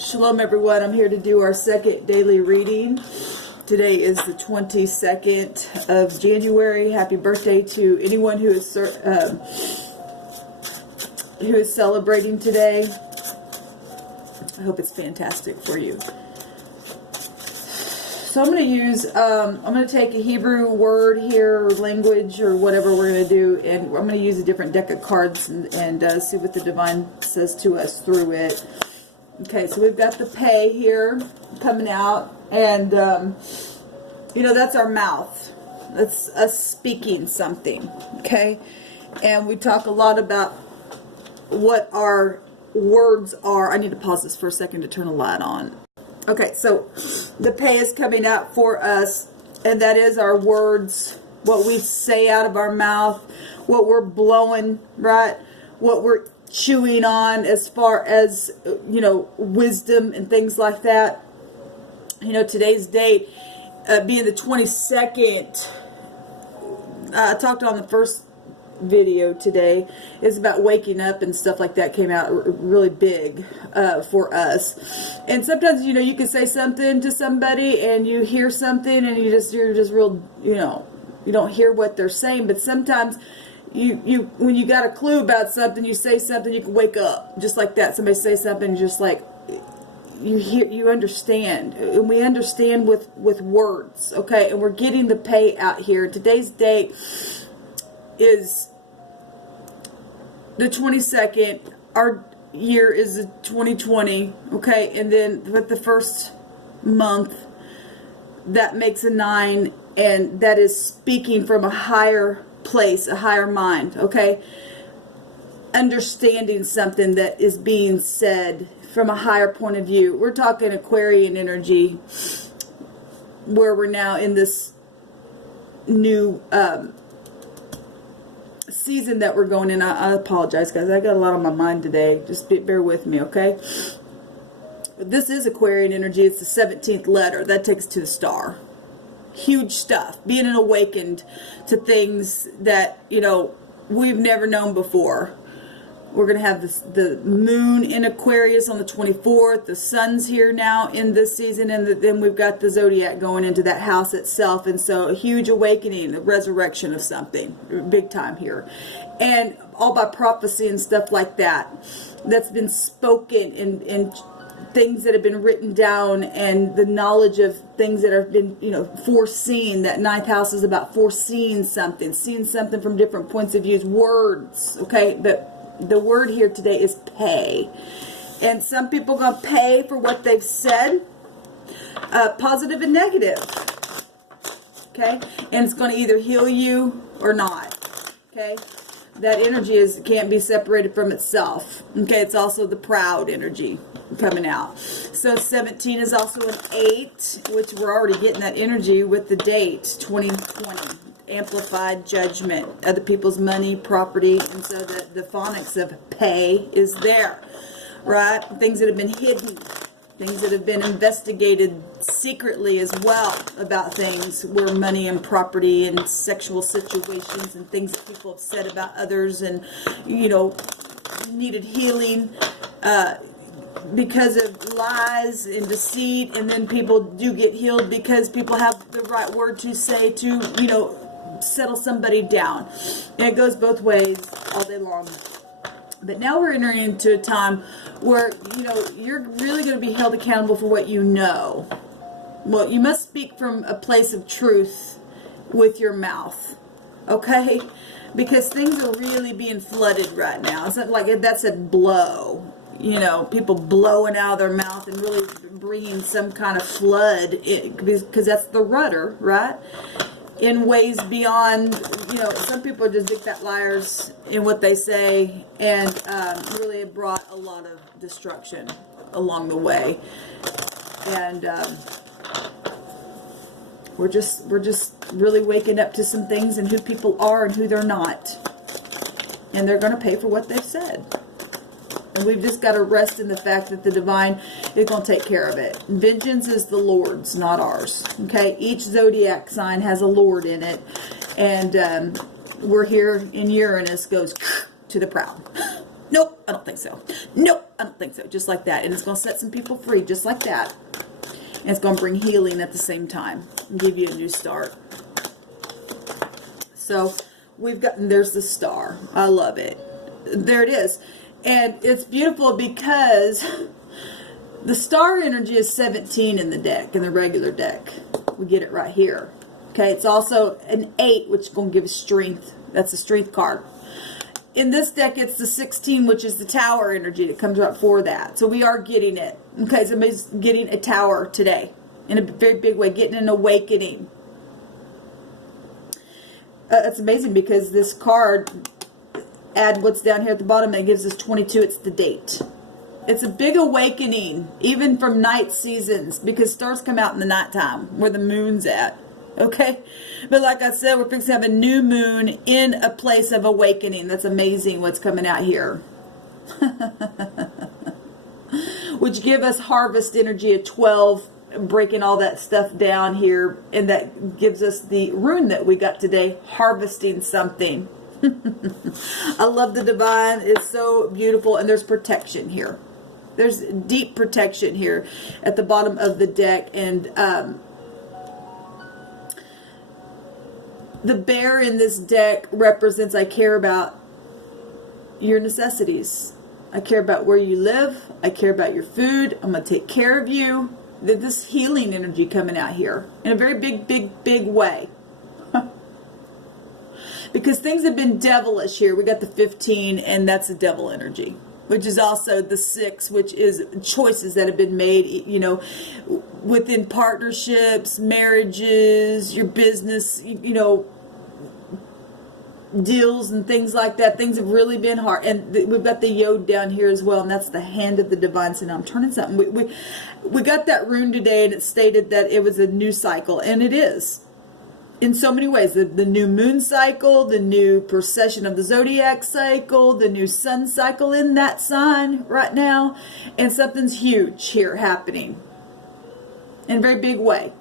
Shalom everyone, I'm here to do our second daily reading. Today is the 22nd of January. Happy birthday to anyone who is celebrating today. I hope it's fantastic for you. So I'm going to take a Hebrew word here, or language, or whatever we're going to do, and I'm going to use a different deck of cards and see what the divine says to us through it. Okay, so we've got the pay here coming out, and that's our mouth. That's us speaking something, okay? And we talk a lot about what our words are. I need to pause this for a second to turn a light on. Okay, so the pay is coming out for us, and that is our words, what we say out of our mouth, what we're blowing, right? What we're chewing on as far as, wisdom and things like that. Today's date being the 22nd, I talked on the first video today, is about waking up and stuff like that. Came out really big for us. And sometimes, you can say something to somebody and you hear something and you're just real, you don't hear what they're saying, but sometimes you when you got a clue about something, you say something, you can wake up just like that. Somebody say something, just like you understand, and we understand with words, okay? And we're getting the pay out here. Today's date is the 22nd. Our year is the 2020, okay? And then with the first month, that makes a 9, and that is speaking from a higher place, a higher mind, okay? Understanding something that is being said from a higher point of view. We're talking Aquarian energy, where we're now in this new season that we're going in. I apologize, guys. I got a lot on my mind today. Just bear with me, okay? But this is Aquarian energy. It's the 17th letter. That takes us to the star. Huge stuff. Being awakened to things that, we've never known before. We're going to have the moon in Aquarius on the 24th. The sun's here now in this season. And then we've got the ZODIAC going into that house itself. And so a huge awakening, the resurrection of something. Big time here. And all by prophecy and stuff like that. That's been spoken in things that have been written down, and the knowledge of things that have been, foreseen. That 9th house is about foreseeing something, seeing something from different points of view. Words, okay? But the word here today is pay. And some people are going to pay for what they've said, positive and negative, okay? And it's going to either heal you or not, okay? That energy can't be separated from itself, okay? It's also the proud energy coming out. So 17 is also an 8, which we're already getting that energy with the date 2020. Amplified judgment, other people's money, property, and so the phonics of pay is there, right? Things that have been hidden, things that have been investigated secretly as well about things where money and property and sexual situations and things that people have said about others and, needed healing, because of lies and deceit, and then people do get healed because people have the right word to say to, settle somebody down. And it goes both ways all day long. But now we're entering into a time where, you're really going to be held accountable for what you know. Well, you must speak from a place of truth with your mouth, okay? Because things are really being flooded right now. It's not like that's a blow. People blowing out of their mouth and really bringing some kind of flood in, because that's the rudder, right? In ways beyond, some people are just big fat liars in what they say, and really have brought a lot of destruction along the way. And we're just really waking up to some things and who people are and who they're not. And they're going to pay for what they've said. And we've just got to rest in the fact that the divine is going to take care of it. Vengeance is the Lord's, not ours. Okay? Each zodiac sign has a Lord in it. And we're here in Uranus goes to the proud. Nope, I don't think so. Nope, I don't think so. Just like that. And it's going to set some people free just like that. And it's going to bring healing at the same time and give you a new start. So we've got, there's the star. I love it. There it is. And it's beautiful because the star energy is 17 in the deck, in the regular deck. We get it right here. Okay, it's also an 8, which is going to give strength. That's a strength card. In this deck, it's the 16, which is the tower energy that comes right for that. So we are getting it. Okay, somebody's getting a tower today in a very big way, getting an awakening. That's amazing because this card, add what's down here at the bottom, and it gives us 22. It's the date. It's a big awakening, even from night seasons, because stars come out in the nighttime where the moon's at. Okay, but like I said, we're fixing to have a new moon in a place of awakening. That's amazing what's coming out here. Which give us harvest energy at 12, breaking all that stuff down here, and that gives us the rune that we got today, harvesting something. I love the divine. It's so beautiful, and there's protection here. There's deep protection here at the bottom of the deck, and the bear in this deck represents, I care about your necessities. I care about where you live. I care about your food. I'm going to take care of you. This healing energy coming out here in a very big way. Because things have been devilish here. We got the 15, and that's the devil energy. Which is also the 6, which is choices that have been made, you know, within partnerships, marriages, your business, you know, deals and things like that. Things have really been hard. And we've got the yod down here as well, and that's the hand of the divine. So now I'm turning something. We got that rune today, and it stated that it was a new cycle, and it is. In so many ways, the new moon cycle, the new precession of the zodiac cycle, the new sun cycle in that sign right now, and something's huge here happening in a very big way.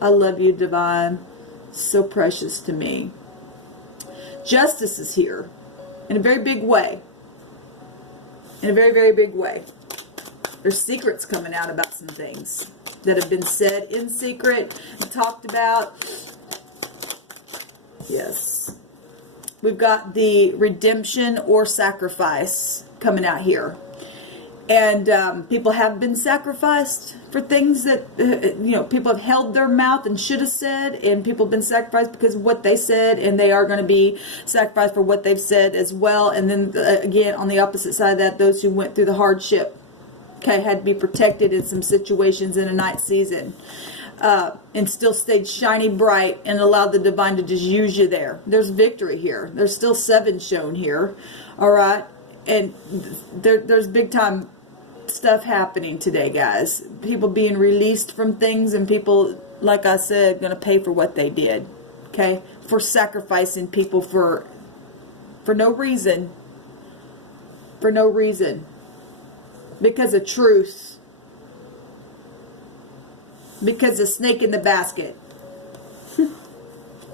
I love you, divine. So precious to me. Justice is here in a very big way. In a very big way. There's secrets coming out about some things that have been said in secret and talked about. Yes. We've got the redemption or sacrifice coming out here. And people have been sacrificed for things that, you know, people have held their mouth and should have said, and people have been sacrificed because of what they said, and they are going to be sacrificed for what they've said as well. And then, again, on the opposite side of that, those who went through the hardship, okay, had to be protected in some situations in a night season, and still stayed shiny bright and allowed the divine to just use you there. There's victory here. There's still 7 shown here, all right? And there's big time stuff happening today, guys. People being released from things, and people, like I said, going to pay for what they did, okay? For sacrificing people for no reason. For no reason. Because of truth. Because of snake in the basket.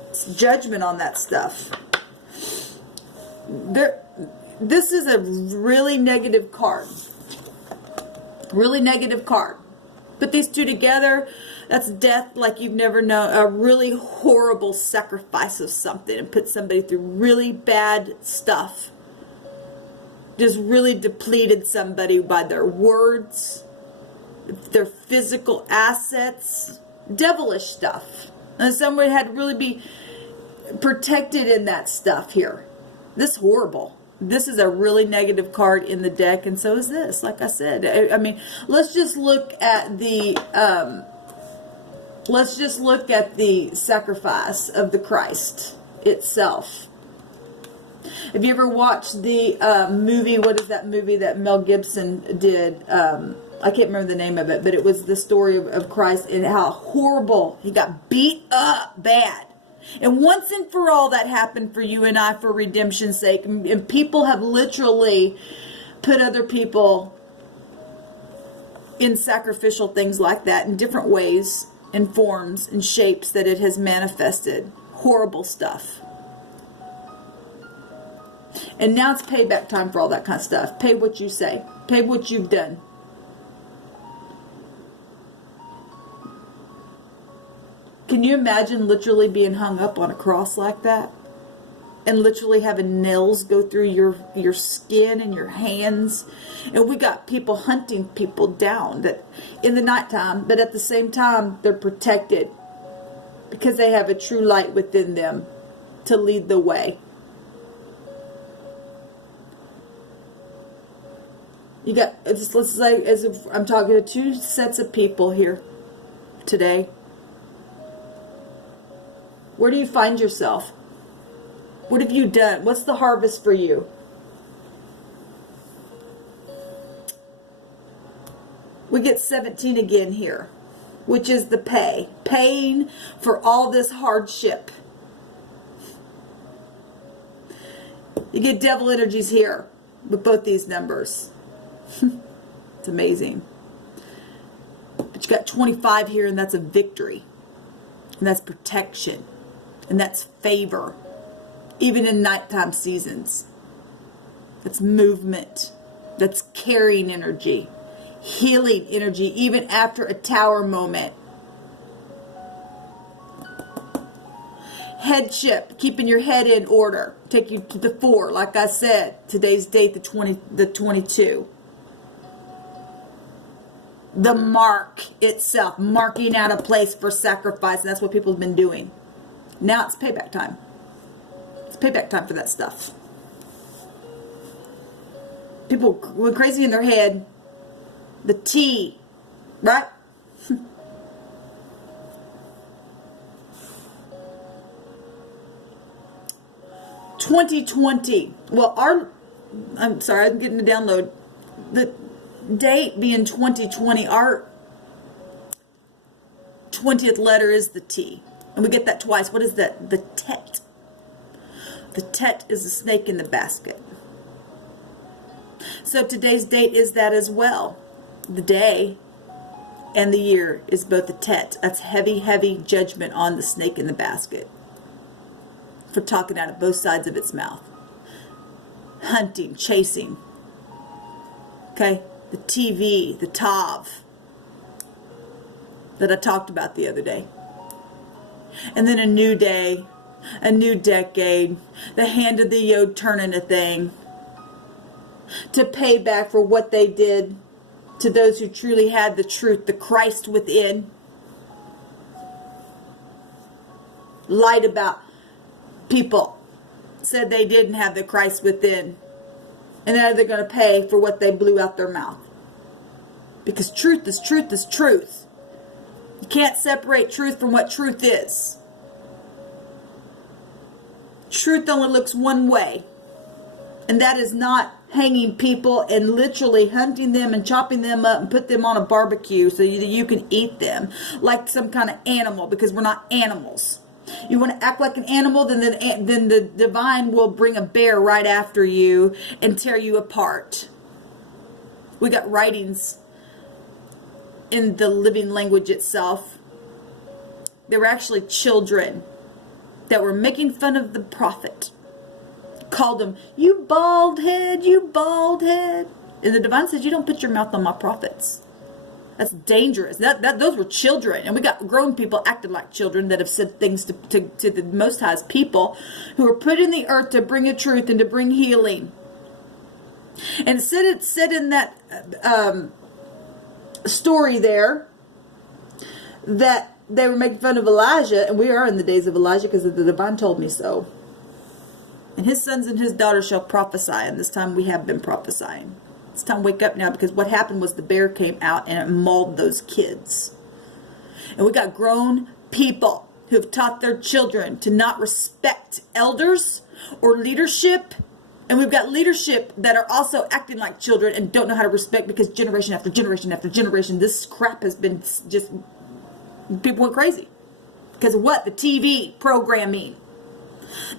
It's judgment on that stuff. This is a really negative card. Really negative card. Put these two together, that's death like you've never known. A really horrible sacrifice of something, and put somebody through really bad stuff. Just really depleted somebody by their words, their physical assets, devilish stuff. And somebody had to really be protected in that stuff here. This is horrible. This is a really negative card in the deck, and so is this. Like I said, I mean, let's just look at the sacrifice of the Christ itself. Have you ever watched the movie? What is that movie that Mel Gibson did? I can't remember the name of it, but it was the story of Christ and how horrible he got beat up bad. And once and for all, that happened for you and I for redemption's sake. And people have literally put other people in sacrificial things like that in different ways, in forms, and shapes that it has manifested. Horrible stuff. And now it's payback time for all that kind of stuff. Pay what you say. Pay what you've done. Can you imagine literally being hung up on a cross like that? And literally having nails go through your skin and your hands. And we got people hunting people down that in the nighttime, but at the same time, they're protected because they have a true light within them to lead the way. You got, let's say, as if I'm talking to two sets of people here today. Where do you find yourself? What have you done? What's the harvest for you? We get 17 again here, which is the pay. Paying for all this hardship. You get devil energies here with both these numbers. It's amazing. But you got 25 here, and that's a victory. And that's protection. And that's favor. Even in nighttime seasons. That's movement. That's carrying energy. Healing energy, even after a tower moment. Headship, keeping your head in order. Take you to the 4, like I said. Today's date, the 22. The mark itself, marking out a place for sacrifice, and that's what people have been doing. Now it's payback time. It's payback time for that stuff. People went crazy in their head. The T, right? 2020. Well, I'm sorry, I'm getting the download. The date being 2020, our 20th letter is the T. And we get that twice. What is that? The Tet. The Tet is the snake in the basket. So today's date is that as well. The day and the year is both the Tet. That's heavy, heavy judgment on the snake in the basket. For talking out of both sides of its mouth. Hunting, chasing. Okay? The TV, the Tav. That I talked about the other day. And then a new day, a new decade, the hand of the Yod turning a thing. To pay back for what they did to those who truly had the truth, the Christ within. Lied about people. Said they didn't have the Christ within. And now they're going to pay for what they blew out their mouth. Because truth is truth is truth. You can't separate truth from what truth is. Truth only looks one way. And that is not hanging people and literally hunting them and chopping them up and put them on a barbecue so that you can eat them like some kind of animal, because we're not animals. You want to act like an animal, then the divine will bring a bear right after you and tear you apart. We got writings in the living language itself. There were actually children that were making fun of the prophet. Called him, you bald head, you bald head. And the divine says, you don't put your mouth on my prophets. That's dangerous. Those were children. And we got grown people acting like children that have said things to the Most High's people who are put in the earth to bring a truth and to bring healing. And it said in that story there that they were making fun of Elijah, and we are in the days of Elijah because the divine told me so. And his sons and his daughters shall prophesy, and this time we have been prophesying. It's time to wake up now, because what happened was the bear came out and it mauled those kids. And we got grown people who have taught their children to not respect elders or leadership. And we've got leadership that are also acting like children and don't know how to respect, because generation after generation after generation, this crap has been just, people went crazy. Because of what? The TV programming.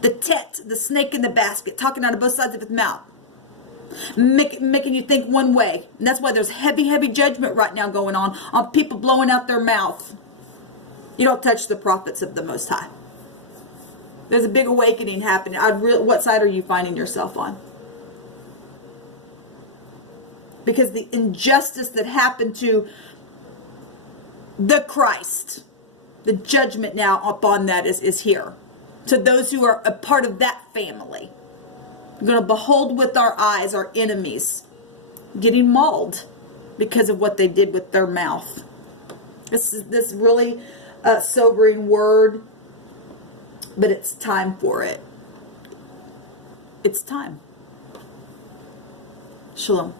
The Tet, the snake in the basket, talking out of both sides of its mouth. Making you think one way. And that's why there's heavy, heavy judgment right now going on people blowing out their mouth. You don't touch the prophets of the Most High. There's a big awakening happening. What side are you finding yourself on? because the injustice that happened to the Christ, the judgment now upon that is here. To those who are a part of that family. We're going to behold with our eyes our enemies getting mauled because of what they did with their mouth. This is this really sobering word, but it's time for it. It's time. Shalom.